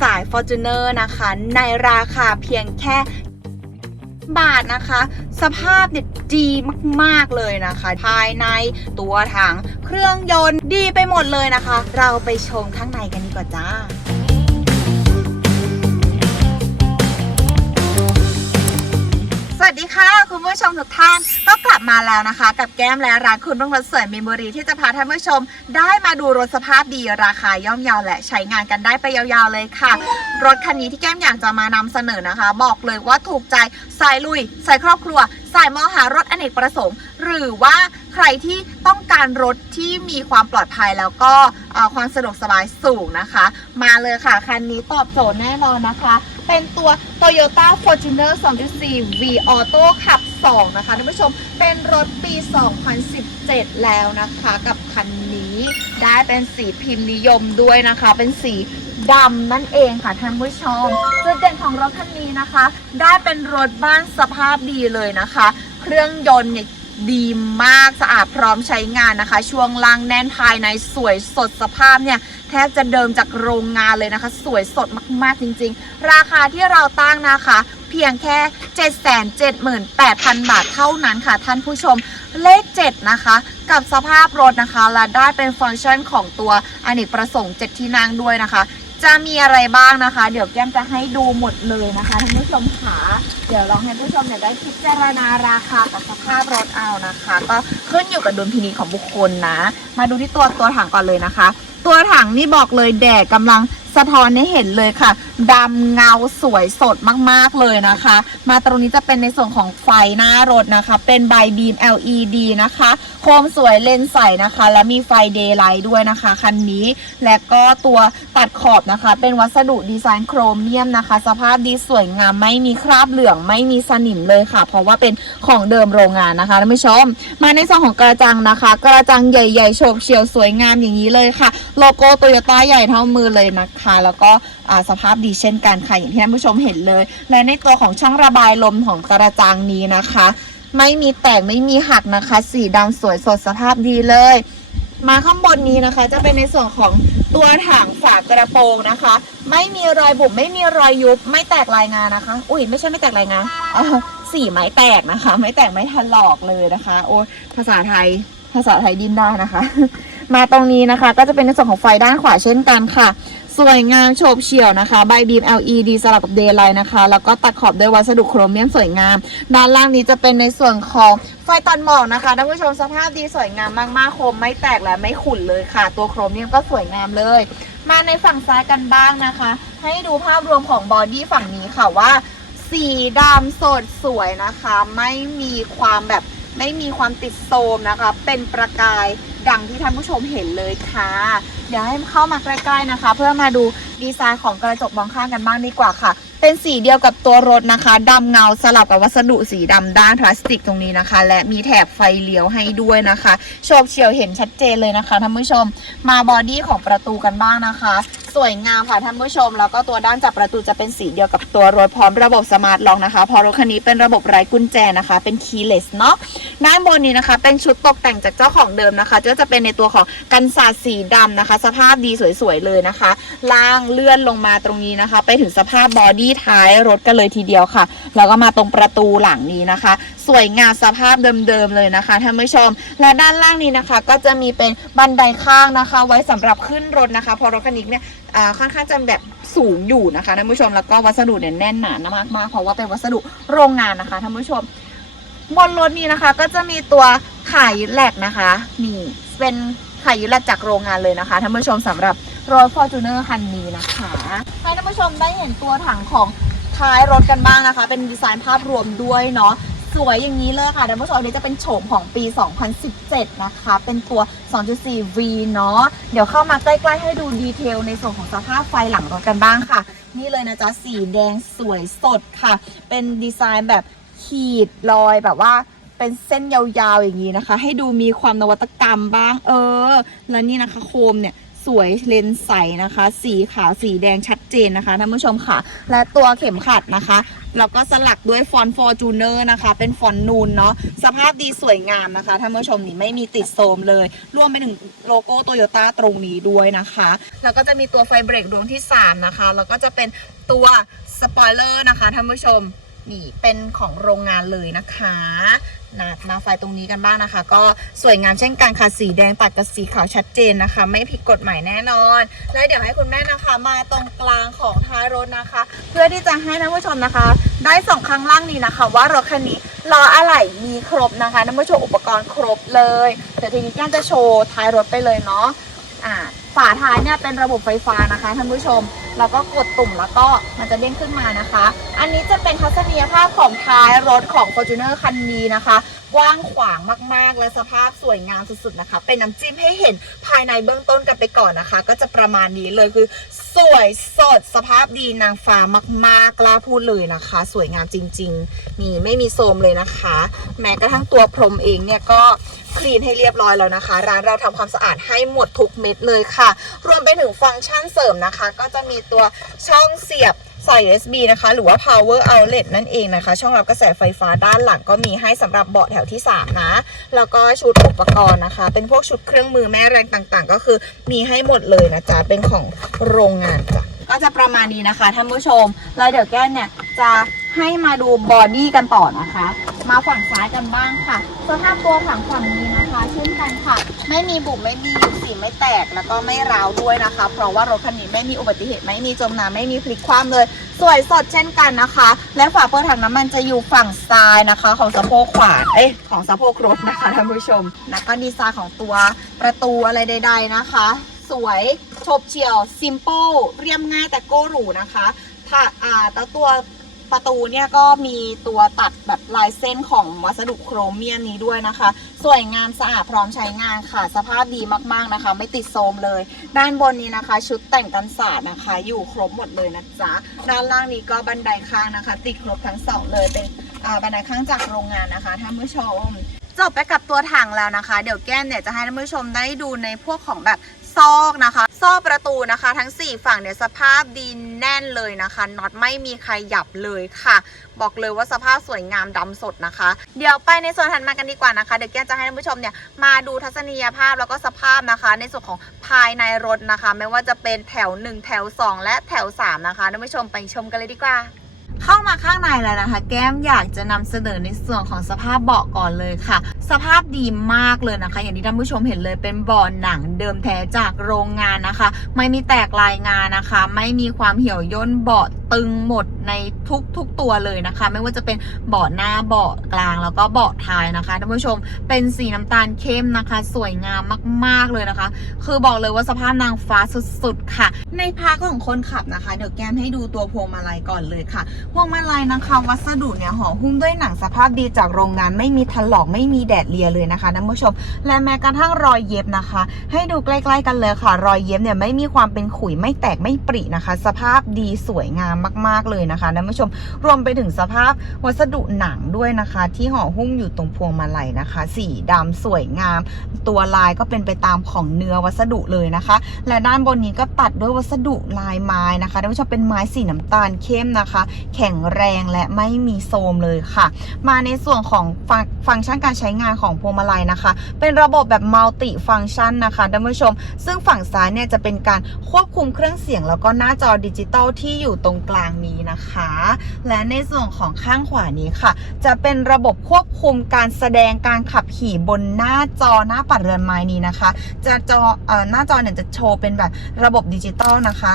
สาย Fortuner นะคะ ในราคาเพียงแค่บาทนะคะ สภาพเนี่ยดีมากๆเลยนะคะ ภายในตัวถังเครื่องยนต์ดีไปหมดเลยนะคะ เราไปชมข้างในกันดีกว่าจ้า วัสดีค่ะ คุณผู้ชมทุกท่านก็กลับมาแล้วนะคะ กับแก้มและร้านคุณรุ่งรถสวยเมมโมรีที่จะพาท่านผู้ชม ได้มาดูรถสภาพดีราคาย่อมเยาวและใช้งานกันได้ไปยาวๆเลยค่ะ รถคันนี้ที่แก้มอยากจะมานำเสนอนะคะ บอกเลยว่าถูกใจสายลุยสายครอบครัวสายมอหารถอเนกประสงค์ หรือว่าใครที่ต้องการรถที่มีความปลอดภัยแล้วก็ความสะดวกสบายสูงนะคะ มาเลยค่ะคันนี้ตอบโจทย์แน่นอนนะคะ เป็นตัว Toyota Fortuner 2.4 V Auto ขับ 2 นะคะท่านผู้ชมเป็นรถปี 2017 แล้วนะคะกับคันนี้ได้เป็นสีพิมพ์นิยมด้วยนะคะ เป็นสีดำนั่นเองค่ะท่านผู้ชมจุดเด่นของรถคันนี้นะคะ ได้เป็นรถบ้านสภาพดีเลยนะคะ เครื่องยนต์เนี่ย ดีมากสะอาดพร้อมใช้งานนะคะ ช่วงล่างแน่นภายในสวยสดสภาพเนี่ยแทบจะเดิมจากโรงงานเลยนะคะ สวยสดมากๆจริง ๆ ราคาที่เราตั้งนะคะ เพียงแค่ 778,000 บาทเท่านั้นค่ะ ท่านผู้ชมเลข 7 นะคะ กับสภาพรถนะคะและได้เป็นฟังก์ชันของตัวอเนกประสงค์ 7 ที่นั่งด้วยนะคะ จะมีอะไรบ้างนะคะ เดี๋ยวแก้มจะให้ดูหมดเลยนะคะท่านผู้ชมค่ะเดี๋ยวลองให้ผู้ชมเนี่ยได้พิจารณาราคากับสภาพรถเอานะคะ ก็ขึ้นอยู่กับดุลพินิจของบุคคลนะ มาดูที่ตัวตัวถังก่อนเลยนะคะ ตัวถังนี่บอกเลยแดดกำลัง สะท้อนให้เห็นเลยค่ะดำเงาสวยสดมากๆเลยนะคะ มาตรงนี้จะเป็นในส่วนของไฟหน้ารถนะคะ เป็นไบบีม LED นะคะ โคมสวยเลนส์ใสนะคะ และมีไฟเดย์ไลท์ด้วยนะคะคันนี้ และก็ตัวตัดขอบนะคะ เป็นวัสดุดีไซน์โครเมียมนะคะ สภาพดีสวยงามไม่มีคราบเหลืองไม่มีสนิมเลยค่ะ เพราะว่าเป็นของเดิมโรงงานนะคะท่านผู้ชม มาในส่วนของกระจังนะคะ กระจังใหญ่ๆโฉบเฉี่ยวสวยงามอย่างนี้เลยค่ะ โลโก้โตโยต้าใหญ่เท่ามือเลยนะคะแล้วก็สภาพดีเช่นกันค่ะอย่างที่ท่านผู้ชมเห็นเลย และในตัวของช่องระบายลมของกระจังนี้นะคะ ไม่มีแตกไม่มีหักนะคะ สีดำสวยสดสภาพดีเลย มาข้างบนนี้นะคะ จะเป็นในส่วนของตัวถังฝากระโปรงนะคะ ไม่มีรอยบุบไม่มีรอยยุบไม่แตกลายงานนะคะ อุ้ยไม่ใช่ไม่แตกลายงานสีไม้แตกนะคะ ไม่แตกไม่ถลอกเลยนะคะ โอ้ภาษาไทยภาษาไทยดิ้นได้นะคะ มาตรงนี้นะคะ ก็จะเป็นในส่วนของไฟด้านขวาเช่นกันค่ะ สวยงามโฉบเฉี่ยวนะคะ ใบบีม LED สลับกับเดย์ไลท์นะคะ แล้วก็ตัดขอบด้วยวัสดุโครเมียมสวยงาม ด้านล่างนี้จะเป็นในส่วนของไฟตัดหมอกนะคะท่านผู้ชมสภาพดีสวยงามมากๆคมไม่แตกและไม่ขุ่นเลยค่ะ ตัวโครเมียมก็สวยงามเลย มาในฝั่งซ้ายกันบ้างนะคะ ให้ดูภาพรวมของบอดี้ฝั่งนี้ค่ะว่า สีดำสดสวยนะคะ ไม่มีความแบบไม่มีความติดโทรมนะคะ เป็นประกายดังที่ท่านผู้ชมเห็นเลยค่ะ เดี๋ยวให้เข้ามาใกล้ๆนะคะ เพื่อมาดูดีไซน์ของกระจกมองข้างกันบ้างดีกว่าค่ะ เป็นสีเดียวกับตัวรถนะคะดำเงาสลับกับวัสดุสีดำด้านพลาสติกตรงนี้นะคะ และมีแถบไฟเลี้ยวให้ด้วยนะคะโฉบเฉี่ยวเห็นชัดเจนเลยนะคะท่านผู้ชม มาบอดี้ของประตูกันบ้างนะคะ สวยงามค่ะท่านผู้ชม แล้วก็ตัวด้านจับประตูจะเป็นสีเดียวกับตัวรถพร้อมระบบสมาร์ทล็อกนะคะ พอรถคันนี้เป็นระบบไร้กุญแจนะคะ เป็น keyless เนาะด้านบนนี้นะคะ เป็นชุดตกแต่งจากเจ้าของเดิมนะคะก็จะเป็นในตัวของกันศาสตร์สีดำนะคะ สภาพดีสวยๆเลยนะคะล่างเลื่อนลงมาตรงนี้นะคะ ไปถึงสภาพบอดี้ท้ายรถกันเลยทีเดียวค่ะ แล้วก็มาตรงประตูหลังนี้นะคะ สวยงามสภาพเดิมๆเลยนะคะท่านผู้ชม และด้านล่างนี้นะคะ ก็จะมีเป็นบันไดข้างนะคะ ไว้สำหรับขึ้นรถนะคะ พอรถคันนี้เนี่ยค่อนข้างจะแบบสูงอยู่นะคะท่านผู้ชมแล้วก็วัสดุเนี่ยแน่นหนามากๆเพราะว่าเป็นวัสดุโรงงานนะคะท่านผู้ชมบนรถนี้นะคะ ก็จะมีตัวขายยึดแหลกนะคะนี่เป็นขายยึดแหลกจากโรงงานเลยนะคะท่านผู้ชมสำหรับ รถ Fortuner คันนี้นะคะ ให้ท่านผู้ชมได้เห็นตัวถังของท้ายรถกันบ้างนะคะ เป็นดีไซน์ภาพรวมด้วยเนาะสวยอย่างนี้เลยค่ะท่านผู้ชมอันนี้จะเป็นโฉมของปี 2017 นะคะ เป็นตัว 2.4V เนาะ เดี๋ยวเข้ามาใกล้ๆให้ดูดีเทลในส่วนของสภาพไฟหลังรถกันบ้างค่ะ นี่เลยนะจ๊ะ สีแดงสวยสดค่ะ เป็นดีไซน์แบบขีดรอยแบบว่าเป็นเส้นยาวๆอย่างนี้นะคะ ให้ดูมีความนวัตกรรมบ้างเออ แล้วนี่นะคะโคมเนี่ย สวยเลนส์ใสนะคะ สีขาวสีแดงชัดเจนนะคะท่านผู้ชมค่ะ และตัวเข็มขัดนะคะแล้วก็สลักด้วยฟอนต์ฟอร์จูเนอร์นะคะ เป็นฟอนต์นูนเนาะสภาพดีสวยงามนะคะท่านผู้ชมนี่ไม่มีติดโทรมเลยรวมไปถึงโลโก้โตโยต้าตรงนี้ด้วยนะคะ แล้วก็จะมีตัวไฟเบรกดวงที่ 3 นะคะ แล้วก็จะเป็นตัวสปอยเลอร์นะคะท่านผู้ชมนี่เป็นของโรงงานเลยนะคะ นะมาไฟตรงนี้กันบ้างนะคะ ก็สวยงามเช่นกันค่ะสีแดงตัดกับสีขาวชัดเจนนะคะ ไม่ผิดกฎหมายแน่นอน แล้วเดี๋ยวให้คุณแม่นะคะ มาตรงกลางของท้ายรถนะคะ เพื่อที่จะให้ท่านผู้ชมนะคะ ได้ส่องข้างล่างนี้นะคะ ว่ารถคันนี้ล้ออะไหล่มีครบนะคะท่านผู้ชมอุปกรณ์ครบเลยเดี๋ยวทีนี้แก้มจะโชว์ท้ายรถไปเลยเนาะอ่าฝาท้ายเนี่ยเป็นระบบไฟฟ้านะคะท่านผู้ชม แล้วก็กดตุ่มแล้วก็มันจะเด้งขึ้นมานะคะ อันนี้จะเป็นทัศนียภาพของท้ายรถของ Fortuner คันนี้นะคะ กว้างขวางมากๆ และสภาพสวยงามสุดๆนะคะ เป็นน้ำจิ้มให้เห็นภายในเบื้องต้นกันไปก่อนนะคะ ก็จะประมาณนี้เลยคือสวยสดสภาพดีนางฟ้ามากๆกล้าพูดเลยนะคะ สวยงามจริงๆนี่ไม่มีโทรมเลยนะคะ แม้กระทั่งตัวพรมเองเนี่ยก็คลีนให้เรียบร้อยแล้วนะคะ ร้านเราทำความสะอาดให้หมดทุกเม็ดเลยค่ะ รวมไปถึงฟังก์ชันเสริมนะคะ ก็จะมีตัวช่องเสียบ สาย USB นะคะ หรือว่า power outlet นั่นเองนะคะ ช่องรับกระแสไฟฟ้าด้านหลังก็มีให้สำหรับเบาะแถวที่ 3 นะ แล้วก็ชุดอุปกรณ์นะคะ เป็นพวกชุดเครื่องมือแม่แรงต่างๆ ก็คือมีให้หมดเลยนะจ๊ะ เป็นของโรงงานจ้ะก็จะประมาณนี้นะคะท่านผู้ชม แล้วเดี๋ยวแก้นเนี่ยจะ ให้มาดูบอดี้กันต่อนะคะ มาฝั่งซ้ายกันบ้างค่ะสภาพตัวฝั่งฝั่งนี้นะคะเช่นกันค่ะ ไม่มีบุบไม่มียุบสีไม่แตกแล้วก็ไม่ร้าวด้วยนะคะ เพราะว่ารถคันนี้ไม่มีอุบัติเหตุไม่มีจมน้ำไม่มีพลิกคว่ำเลย สวยสดเช่นกันนะคะ และฝาเปิดถังน้ำมันจะอยู่ฝั่งซ้ายนะคะ ของสะโพกขวาเอ้ยของสะโพกรถนะคะท่านผู้ชมแล้วก็ดีไซน์ของตัวประตูอะไรใด ๆนะคะ สวยโฉบเฉี่ยวซิม p ป e เรียบง่ายแต่โก้หรูนะคะถ้าอ่าตัว ประตูเนี่ยก็มีตัวตัดแบบลายเส้นของวัสดุโครเมียมนี้ด้วยนะคะ สวยงามสะอาดพร้อมใช้งานค่ะ สภาพดีมากๆนะคะ ไม่ติดโทรมเลย ด้านบนนี้นะคะ ชุดแต่งกันศาสตร์นะคะ อยู่ครบหมดเลยนะจ๊ะด้านล่างนี้ก็บันไดข้างนะคะ ติดครบทั้งสองเลยเป็นบันไดข้างจากโรงงานนะคะท่านผู้ชมจบไปกับตัวถังแล้วนะคะ เดี๋ยวแก้มเนี่ยจะให้ท่านผู้ชมได้ดูในพวกของแบบซอกนะคะ ซอประตูนะคะ ทั้ง 4 ฝั่งเนี่ยสภาพดีแน่นเลยนะคะน็อตไม่มีใครหยับเลยค่ะ บอกเลยว่าสภาพสวยงามดำสดนะคะ เดี๋ยวไปในส่วนถัดมากันดีกว่านะคะ เดี๋ยวแก้มจะให้ท่านผู้ชมเนี่ยมาดูทัศนียภาพแล้วก็สภาพนะคะ ในส่วนของภายในรถนะคะ ไม่ว่าจะเป็นแถว 1 แถว 2 และแถว 3 นะคะท่านผู้ชมไปชมกันเลยดีกว่าเข้ามาข้างในแล้วนะคะ แก้มอยากจะนำเสนอในส่วนของสภาพเบาะก่อนเลยค่ะ สภาพดีมากเลยนะคะ อย่างที่ท่านผู้ชมเห็นเลยเป็นเบาะหนังเดิมแท้จากโรงงานนะคะ ไม่มีแตกลายงานนะคะ ไม่มีความเหี่ยวย่นเบาะตึงหมดในทุกๆตัวเลยนะคะ ไม่ว่าจะเป็นเบาะหน้าเบาะกลางแล้วก็เบาะท้ายนะคะท่านผู้ชมเป็นสีน้ำตาลเข้มนะคะ สวยงามมาก ๆเลยนะคะ คือบอกเลยว่าสภาพนางฟ้าสุดๆค่ะ ในพาร์ทของคนขับนะคะ เดี๋ยวแก้มให้ดูตัวพวงมาลัยก่อนเลยค่ะ พวงมาลัยนะคะ วัสดุเนี่ยห่อหุ้มด้วยหนังสภาพดีจากโรงงานไม่มีถลอกไม่มีแดดเลียเลยนะคะท่านผู้ชม และแม้กระทั่งรอยเย็บนะคะ ให้ดูใกล้ๆกันเลยค่ะ รอยเย็บเนี่ยไม่มีความเป็นขุยไม่แตกไม่ปรินะคะ สภาพดีสวยงามมาก ๆเลยนะคะท่านผู้ชม รวมไปถึงสภาพวัสดุหนังด้วยนะคะ ที่ห่อหุ้มอยู่ตรงพวงมาลัยนะคะ สีดำสวยงาม ตัวลายก็เป็นไปตามของเนื้อวัสดุเลยนะคะ และด้านบนนี้ก็ตัดด้วยวัสดุลายไม้นะคะท่านผู้ชมเป็นไม้สีน้ำตาลเข้มนะคะ แข็งแรงและไม่มีโทรมเลยค่ะ มาในส่วนของฟังฟังก์ชันการใช้งานของพวงมาลัยนะคะ เป็นระบบแบบมัลติฟังก์ชันนะคะท่านผู้ชม ซึ่งฝั่งซ้ายเนี่ยจะเป็นการควบคุมเครื่องเสียง แล้วก็หน้าจอดิจิตอลที่อยู่ตรงกลางนี้นะคะ และในส่วนของข้างขวานี้ค่ะ จะเป็นระบบควบคุมการแสดงการขับขี่บนหน้าจอหน้าปัดเรือนไม้นี้นะคะ จะจออหน้าจอเนี่ยจะโชว์เป็นแบบระบบดิจิตอลนะคะ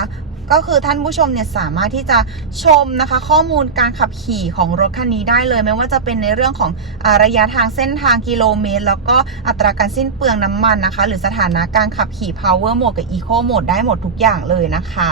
ก็คือท่านผู้ชมเนี่ยสามารถที่จะชมนะคะ ข้อมูลการขับขี่ของรถคันนี้ได้เลย ไม่ว่าจะเป็นในเรื่องของอระยะทางเส้นทางกิโลเมตร แล้วก็อัตราการสิ้นเปลืองน้ำมันนะคะ หรือสถานะการขับขี่ power mode กับ eco mode ได้หมดทุกอย่างเลยนะคะ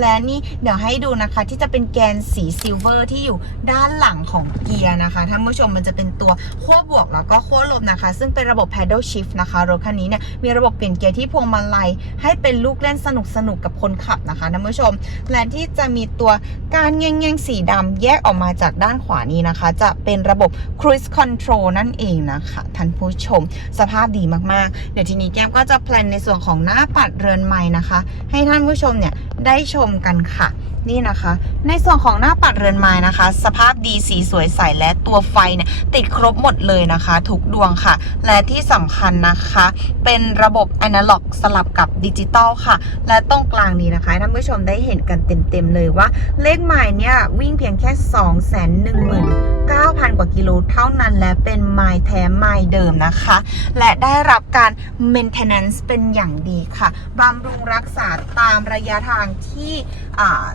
และนี่เดี๋ยวให้ดูนะคะที่จะเป็นแกนสีซิลเวอร์ที่อยู่ด้านหลังของเกียร์นะคะท่านผู้ชมมันจะเป็นตัวขั้วบวกแล้วก็ขั้วลบนะคะ ซึ่งเป็นระบบ paddle shift นะคะรถคันนี้เนี่ยมีระบบเปลี่ยนเกียร์ที่พวงมาลัยให้เป็นลูกเล่นสนุกๆกับคนขับนะคะผู้ชม และที่จะมีตัวการแง่งๆสีดำแยกออกมาจากด้านขวานี้นะคะ จะเป็นระบบ Cruise Control นั่นเองนะคะท่านผู้ชม สภาพดีมากๆ เดี๋ยวทีนี้แก้มก็จะแพลนในส่วนของหน้าปัดเรือนใหม่นะคะ ให้ท่านผู้ชมเนี่ยได้ชมกันค่ะ นี่นะคะ ในส่วนของหน้าปัดเรือนไม้นะคะ สภาพดีสีสวยใสและตัวไฟเนี่ยติดครบหมดเลยนะคะ ทุกดวงค่ะ และที่สำคัญนะคะ เป็นระบบอนาล็อกสลับกับดิจิตอลค่ะ และตรงกลางนี้นะคะท่านผู้ชมได้เห็นกันเต็มๆเลยว่า เลขหมายเนี่ยวิ่งเพียงแค่ 2 1 1 9 0 0 0 กว่ากิโลเท่านั้นและเป็นไมล์แท้ไมล์เดิมนะคะ และได้รับการ maintenance เป็นอย่างดีค่ะบำรุงรักษาตามระยะทางที่อ่า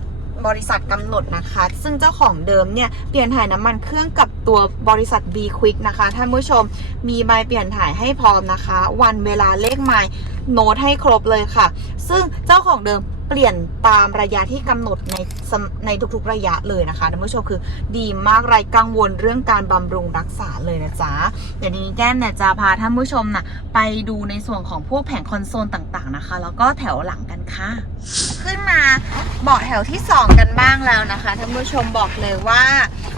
บริษัทกำหนดนะคะ ซึ่งเจ้าของเดิมเนี่ยเปลี่ยนถ่ายน้ำมันเครื่องกับตัวบริษัท B Quick นะคะท่านผู้ชมมีใบเปลี่ยนถ่ายให้พร้อมนะคะ วันเวลาเลขไมล์โน้ตให้ครบเลยค่ะ ซึ่งเจ้าของเดิม เปลี่ยนตามระยะที่กำหนดในในทุกๆระยะเลยนะคะท่านผู้ชมคือดีมากไรกังวลเรื่องการบำรุงรักษาเลยนะจ๊ะเดี๋ยวนี้แก้มเนี่ยจะพาท่านผู้ชมน่ะไปดูในส่วนของพวกแผงคอนโซลต่างๆนะคะ แล้วก็แถวหลังกันค่ะ ขึ้นมาเบาะแถวที่ 2 กันบ้างแล้วนะคะท่านผู้ชมบอกเลยว่า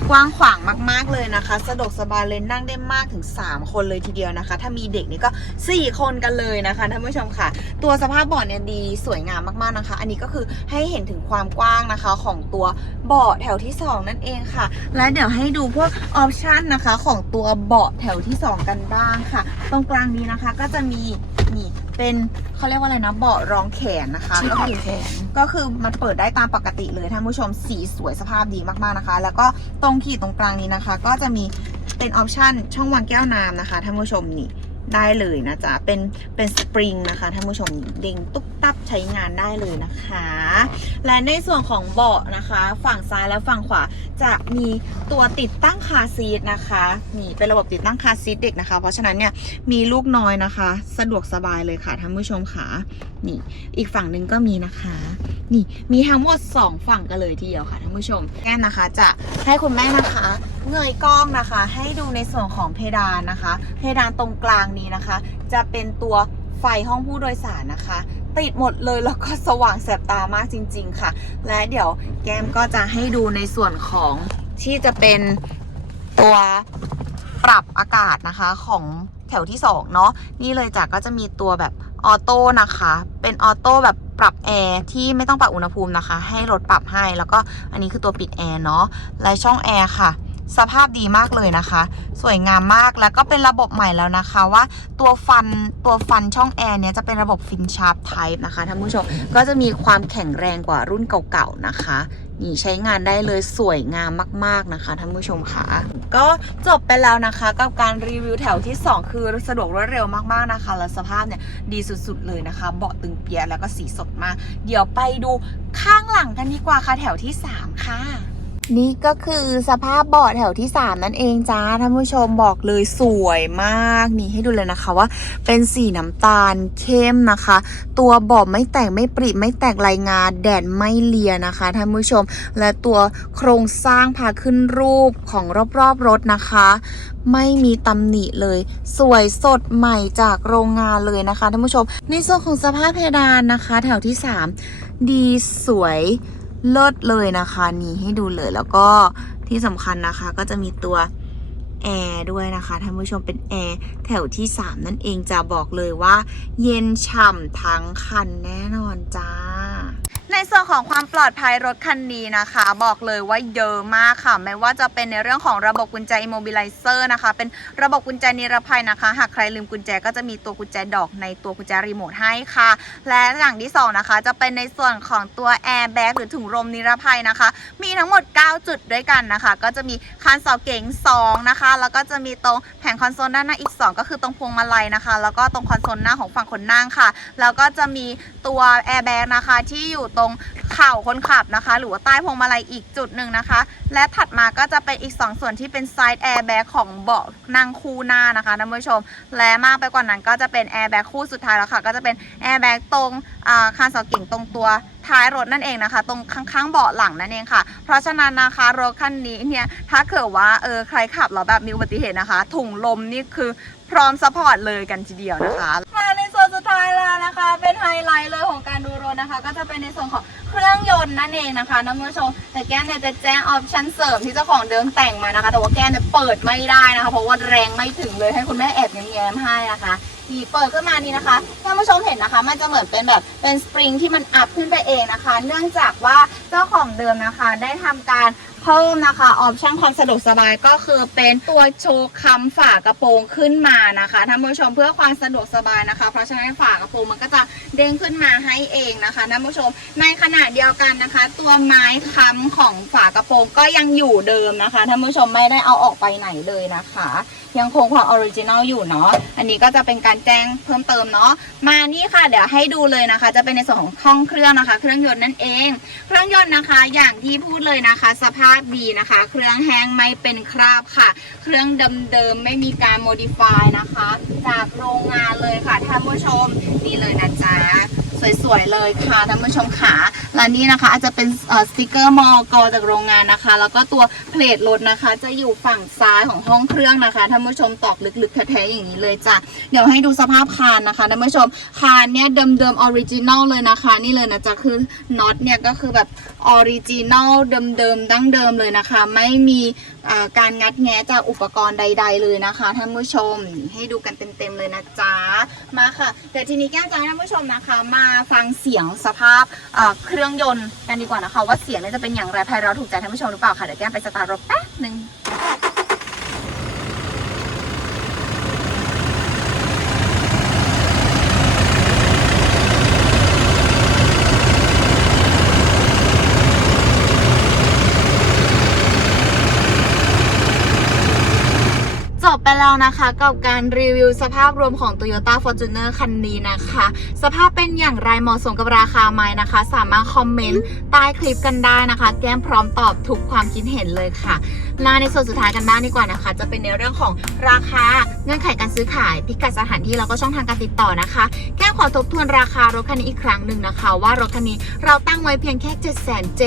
กว้างขวางมากๆเลยนะคะ สะดวกสบายเลยนั่งได้มากถึง 3 คนเลยทีเดียวนะคะ ถ้ามีเด็กนี่ก็ 4 คนกันเลยนะคะท่านผู้ชมค่ะ ตัวสภาพเบาะเนี่ยดีสวยงามมากๆนะคะ อันนี้ก็คือให้เห็นถึงความกว้างนะคะของตัวเบาะแถวที่ 2 นั่นเองค่ะ และเดี๋ยวให้ดูพวกออปชันนะคะของตัวเบาะแถวที่ 2 กันบ้างค่ะ ตรงกลางนี้นะคะก็จะมีนี่ เป็นเขาเรียกว่าอะไรนะเบาะรองแขนนะคะก็คือก็คือมันเปิดได้ตามปกติเลยท่านผู้ชมสีสวยสภาพดีมากๆนะคะ แล้วก็ตรงขีดตรงกลางนี้นะคะ ก็จะมีเป็นออปชันช่องวางแก้วน้ำนะคะท่านผู้ชมนี่ได้เลยนะจ๊ะเป็นเป็นสปริงนะคะท่านผู้ชมนี่เด้งตุ๊บ ตับใช้งานได้เลยนะคะ และในส่วนของเบาะนะคะ ฝั่งซ้ายและฝั่งขวาจะมีตัวติดตั้งคาซีทนะคะนี่เป็นระบบติดตั้งคาซีทเด็กนะคะ เพราะฉะนั้นเนี่ยมีลูกน้อยนะคะ สะดวกสบายเลยค่ะท่านผู้ชมค่ะนี่ อีกฝั่งหนึ่งก็มีนะคะ นี่มีทั้งหมด 2 ฝั่งกันเลยทีเดียวค่ะท่านผู้ชมแก้มนะคะ จะให้คุณแม่นะคะเงยกล้องนะคะ ให้ดูในส่วนของเพดานนะคะ เพดานตรงกลางนี้นะคะ จะเป็นตัวไฟห้องผู้โดยสารนะคะ ติดหมดเลยแล้วก็สว่างแสบตามากจริง ๆ ค่ะ และเดี๋ยวแก้มก็จะให้ดูในส่วนของที่จะเป็นตัวปรับอากาศนะคะของแถวที่2เนาะนี่เลยจ้ะก็จะมีตัวแบบออโต้นะคะ เป็นออโต้แบบปรับแอร์ที่ไม่ต้องปรับอุณหภูมินะคะ ให้รถปรับให้แล้วก็อันนี้คือตัวปิดแอร์เนาะและช่องแอร์ค่ะ สภาพดีมากเลยนะคะ สวยงามมากแล้วก็เป็นระบบใหม่แล้วนะคะว่าตัวฟันตัวฟันช่องแอร์เนี้ยจะเป็นระบบฟินชาร์ปไทป์นะคะท่านผู้ชมก็จะมีความแข็งแรงกว่ารุ่นเก่าๆนะคะนี่ใช้งานได้เลยสวยงามมาก ๆ นะคะท่านผู้ชมค่ะ ก็จบไปแล้วนะคะ กับการรีวิวแถวที่ 2 คือสะดวกรวดเร็วมาก ๆ นะคะ แล้วสภาพเนี่ยดีสุด ๆ เลยนะคะ เบาะตึงเปียแล้วก็สีสดมาก เดี๋ยวไปดูข้างหลังกันดีกว่าค่ะ แถวที่ 3 ค่ะ นี่ก็คือสภาพเบาะแถวที่ 3 นั่นเองจ้าท่านผู้ชมบอกเลยสวยมากนี่ให้ดูเลยนะคะว่า เป็นสีน้ำตาลเข้มนะคะ ตัวเบาะไม่แตกไม่ปริไม่แตกลายงาแดดไม่เลียนะคะท่านผู้ชม และตัวโครงสร้างพาขึ้นรูปของรอบๆรถนะคะ ไม่มีตำหนิเลย สวยสดใหม่จากโรงงานเลยนะคะท่านผู้ชมในส่วนของสภาพเพดานนะคะ แถวที่ 3 ดีสวย เลิศเลยนะคะนี่ให้ดูเลยแล้วก็ที่สำคัญนะคะก็จะมีตัวแอร์ด้วยนะคะท่านผู้ชมเป็นแอร์แถวที่ 3 นั่นเองจะบอกเลยว่า เย็นฉ่ำทั้งคันแน่นอนจ้า ในส่วนของความปลอดภัยรถคันนี้นะคะ บอกเลยว่าเยอะมากค่ะ ไม่ว่าจะเป็นในเรื่องของระบบกุญแจ immobilizer นะคะ เป็นระบบกุญแจนิรภัยนะคะ หากใครลืมกุญแจก็จะมีตัวกุญแจดอกในตัวกุญแจรีโมทให้ค่ะ และอย่างที่สองนะคะ จะเป็นในส่วนของตัว airbag หรือถุงลมนิรภัยนะคะ มีทั้งหมด 9 จุดด้วยกันนะคะ ก็จะมีคานเสาเก๋ง2นะคะ แล้วก็จะมีตรงแผงคอนโซลด้านหน้าอีก 2 ก็คือตรงพวงมาลัยนะคะ แล้วก็ตรงคอนโซลหน้าของฝั่งคนนั่งค่ะ แล้วก็จะมีตัวแอร์แบ็กนะคะที่อยู่ตรงเข่าคนขับนะคะ หรือว่าใต้พวงมาลัยอีกจุดหนึ่งนะคะ และถัดมาก็จะเป็นอีก 2 ส่วนที่เป็นไซด์แอร์แบ็กของเบาะนั่งคู่หน้านะคะท่านผู้ชม และมากไปกว่านั้นก็จะเป็นแอร์แบ็กคู่สุดท้ายแล้วค่ะ ก็จะเป็นแอร์แบ็กตรงคานเสาเก่งตรงตัวท้ายรถนั่นเองนะคะ ตรงข้างๆเบาะหลังนั่นเองค่ะ เพราะฉะนั้นนะคะรถคันนี้เนี่ยถ้าเกิดว่าเออใครขับแล้วแบบมีอุบัติเหตุนะคะ ถุงลมนี่คือ พร้อมซัพพอร์ตเลยกันทีเดียวนะคะ มาในส่วนสุดท้ายแล้วนะคะ เป็นไฮไลท์เลยของการดูรถนะคะ ก็จะเป็นในส่วนของเครื่องยนต์นั่นเองนะคะท่านผู้ชมแต่แก้มเนี่ยจะแจ้งออปชั่นเสริมที่เจ้าของเดิมแต่งมานะคะ แต่ว่าแก้มเนี่ยเปิดไม่ได้นะคะ เพราะว่าแรงไม่ถึงเลยให้คุณแม่แอบแง้มๆให้นะคะนี่เปิดขึ้นมานี่นะคะท่านผู้ชมเห็นนะคะ มันจะเหมือนเป็นแบบเป็นสปริงที่มันอัพขึ้นไปเองนะคะ เนื่องจากว่าเจ้าของเดิมนะคะได้ทำการ เพิ่มนะคะ ออปชั่นความสะดวกสบายก็คือเป็นตัวโชว์คำฝากระโปรงขึ้นมานะคะท่านผู้ชมเพื่อความสะดวกสบายนะคะ เพราะฉะนั้นฝากระโปรงมันก็จะเด้งขึ้นมาให้เองนะคะท่านผู้ชม ในขณะเดียวกันนะคะ ตัวไม้ค้ำของฝากระโปรงก็ยังอยู่เดิมนะคะท่านผู้ชมไม่ได้เอาออกไปไหนเลยนะคะยังคงความออริจินัลอยู่เนาะอันนี้ก็จะเป็นการแจ้งเพิ่มเติมเนาะมานี่ค่ะ เดี๋ยวให้ดูเลยนะคะ จะเป็นในส่วนของห้องเครื่องนะคะ เครื่องยนต์นั่นเอง เครื่องยนต์นะคะ อย่างที่พูดเลยนะคะ สภาพดีนะคะ เครื่องแห้งไม่เป็นคราบค่ะ เครื่องเดิมๆไม่มีการโมดิฟายนะคะ จากโรงงานเลยค่ะท่านผู้ชมนี่เลยนะจ๊ะ สวยๆเลยค่ะท่านผู้ชมค่ะและนี่นะคะอาจจะเป็นสติกเกอร์มอกอจากโรงงานนะคะ แล้วก็ตัวเพลทรถนะคะ จะอยู่ฝั่งซ้ายของห้องเครื่องนะคะท่านผู้ชมตอกลึกๆแท้ๆอย่างนี้เลยจ้ะเดี๋ยวให้ดูสภาพคานนะคะท่านผู้ชมคานเนี่ยเดิมๆออริจินอลเลยนะคะ นี่เลยนะจ๊ะคือน็อตเนี่ยก็คือแบบออริจินอลเดิมๆดั้งเดิมเลยนะคะ ไม่มีการงัดแงะจากอุปกรณ์ใด ๆ เลยนะคะท่านผู้ชมให้ดูกันเต็มๆเลยนะจ๊ะมาค่ะเดี๋ยวทีนี้แก้มจะให้ท่านผู้ชมนะคะมาฟังเสียงสภาพเครื่องยนต์กันดีกว่านะคะ ว่าเสียงเนี่ยจะเป็นอย่างไรไพเราะถูกใจท่านผู้ชมหรือเปล่าค่ะเดี๋ยวแก้มไปสตาร์ทรถแป๊บหนึ่ง จบไปแล้วนะคะกับการรีวิวสภาพรวมของ Toyota Fortuner คันนี้นะคะ สภาพเป็นอย่างไรเหมาะสมกับราคาไหมนะคะ สามารถคอมเมนต์ใต้คลิปกันได้นะคะ แก้มพร้อมตอบทุกความคิดเห็นเลยค่ะมาในส่วนสุดท้ายกันบ้างดีกว่านะคะ จะเป็นในเรื่องของราคาเงื่อนไขการซื้อขายพิกัดสถานที่แล้วก็ช่องทางการติดต่อนะคะแก้มขอทบทวนราคารถคันนี้อีกครั้งหนึ่งนะคะ ว่ารถคันนี้เราตั้งไว้เพียงแค่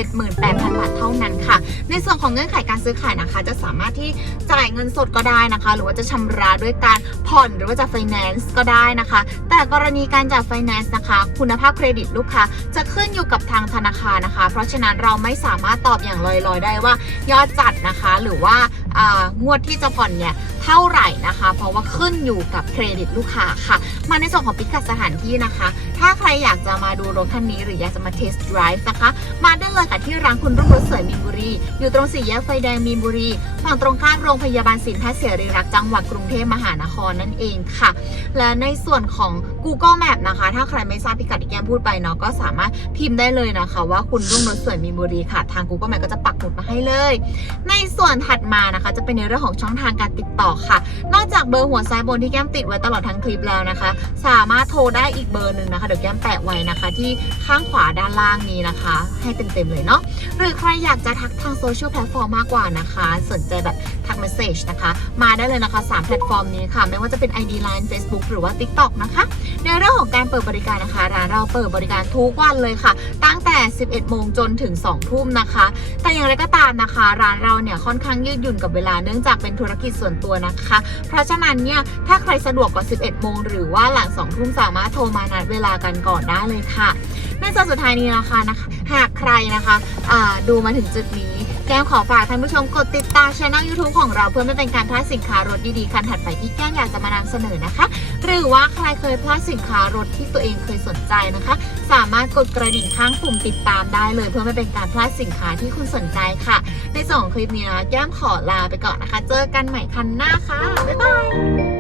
778,000 บาทเท่านั้นค่ะ ในส่วนของเงื่อนไขการซื้อขายนะคะ จะสามารถที่จ่ายเงินสดก็ได้นะคะ หรือว่าจะชำระด้วยการผ่อนหรือว่าจะไฟแนนซ์ก็ได้นะคะ แต่กรณีการจ่ายไฟแนนซ์นะคะ คุณภาพเครดิตลูกค้าจะขึ้นอยู่กับทางธนาคารนะคะ เพราะฉะนั้นเราไม่สามารถตอบอย่างลอยๆ ได้ว่ายอดจัดนะคะหรือว่า งวดที่จะผ่อนเนี่ยเท่าไหร่นะคะ เพราะว่าขึ้นอยู่กับเครดิตลูกค้าค่ะ มาในส่วนของพิกัดสถานที่นะคะ ถ้าใครอยากจะมาดูรถคันนี้หรืออยากจะมาเทสต์ไดรฟ์นะคะ มาได้เลยค่ะที่ร้านคุณรุ่งรถสวยมีนบุรี อยู่ตรงสี่แยกไฟแดงมีนบุรี ฝั่งตรงข้ามโรงพยาบาลศิลป์แพทย์เสรีรักจังหวัดกรุงเทพมหานครนั่นเองค่ะ และในส่วนของ Google Map นะคะ ถ้าใครไม่ทราบพิกัดที่แก้มพูดไปเนาะก็สามารถพิมพ์ได้เลยนะคะ ว่าคุณรุ่งรถสวยมีนบุรีค่ะ ทาง Google Map ก็จะปักหมุดมาให้เลย ในส่วนถัดมานะคะจะเป็นในเรื่องของช่องทางการติดต่อค่ะ นอกจากเบอร์หัวซ้ายบนที่แก้มติดไว้ตลอดทั้งคลิปแล้วนะคะ สามารถโทรได้อีกเบอร์หนึ่งนะคะเดี๋ยวแก้มแปะไว้นะคะ ที่ข้างขวาด้านล่างนี้นะคะ ให้เต็มๆเลยเนาะหรือใครอยากจะทักทางโซเชียลแพลตฟอร์มมากกว่านะคะ สนใจแบบทักเมสเซจนะคะ มาได้เลยนะคะ 3 แพลตฟอร์มนี้ค่ะ ไม่ว่าจะเป็น ID Line Facebook หรือว่า TikTok นะคะ ในเรื่องของการเปิดบริการนะคะ ร้านเราเปิดบริการทุกวันเลยค่ะ ตั้งแต่ 11 โมงจนถึง 2 ทุ่มนะคะ แต่อย่างไรก็ตามนะคะ ร้านเราเนี่ยค่อนข้างยืดหยุ่นกับเวลาเนื่องจากเป็นธุรกิจส่วนตัวนะคะ เพราะฉะนั้นเนี่ยถ้าใครสะดวกกว่า 11 โมงหรือว่าหลัง 2 ทุ่มสามารถโทรมานัดเวลากันก่อนได้เลยค่ะในส่วนสุดท้ายนี้นะคะนะคะ หากใครนะคะดูมาถึงจุดนี้ แก้มขอฝากท่านผู้ชมกดติดตามช่อง YouTube ของเราเพื่อไม่เป็นการพลาดสินค้ารถดีๆคันถัดไปที่แก้มอยากจะมานำเสนอนะคะ หรือว่าใครเคยพลาดสินค้ารถที่ตัวเองเคยสนใจนะคะ สามารถกดกระดิ่งข้างปุ่มติดตามได้เลย เพื่อไม่เป็นการพลาดสินค้าที่คุณสนใจค่ะ ในสองคลิปนี้นะแก้มขอลาไปก่อนนะคะ เจอกันใหม่คันหน้าค่ะบ๊ายบาย